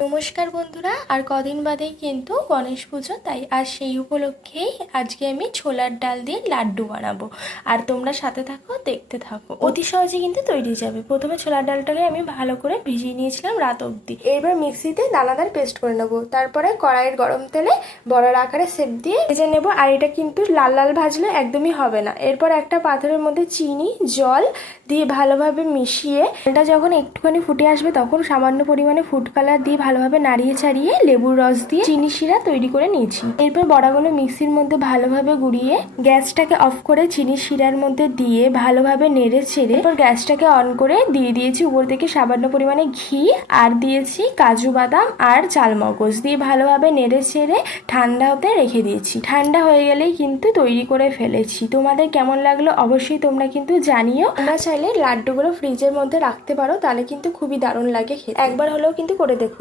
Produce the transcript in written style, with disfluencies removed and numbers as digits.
নমস্কার বন্ধুরা। আর কদিন বাদেই কিন্তু গণেশ পুজো, তাই আর সেই উপলক্ষেই আজকে আমি ছোলার ডাল দিয়ে লাড্ডু বানাবো। আর তোমরা সাথে থাকো, দেখতে থাকো। অতি সহজে কিন্তু তৈরি যাবে। প্রথমে ছোলার ডালটাকে আমি ভালো করে ভিজিয়ে নিয়েছিলাম রাত অবধি। এবার মিক্সিতে দানাদার পেস্ট করে নেবো। তারপরে কড়াইয়ের গরম তেলে বড়ার আকারে সেপ দিয়ে ভেজে নেবো। আর এটা কিন্তু লাল লাল ভাজলে একদমই হবে না। এরপর একটা পাত্রের মধ্যে চিনি, জল দিয়ে ভালোভাবে মিশিয়ে এটা যখন একটুখানি ফুটে আসবে তখন সামান্য পরিমাণে ফুড কালার দিয়ে ভালোভাবে নাড়িয়ে ছাড়িয়ে লেবুর রস দিয়ে চিনি শিরা তৈরি করে নিয়েছি। এরপর বড়াগুলো মিক্সির মধ্যে ভালোভাবে গুঁড়িয়ে গ্যাসটাকে অফ করে চিনি শিরার মধ্যে দিয়ে ভালোভাবে নেড়ে ছেড়ে এরপর গ্যাসটাকে অন করে দিয়ে দিয়েছি উপর থেকে সামান্য পরিমাণে ঘি, আর দিয়েছি কাজু বাদাম আর চালমগজ দিয়ে ভালোভাবে নেড়ে ছেড়ে ঠান্ডা হতে রেখে দিয়েছি। ঠান্ডা হয়ে গেলেই কিন্তু তৈরি করে ফেলেছি। তোমাদের কেমন লাগলো অবশ্যই তোমরা কিন্তু জানিও। তোমরা চাইলে লাড্ডুগুলো ফ্রিজের মধ্যে রাখতে পারো, তাহলে কিন্তু খুবই দারুণ লাগে খেতে। একবার হলেও কিন্তু করে দেখো।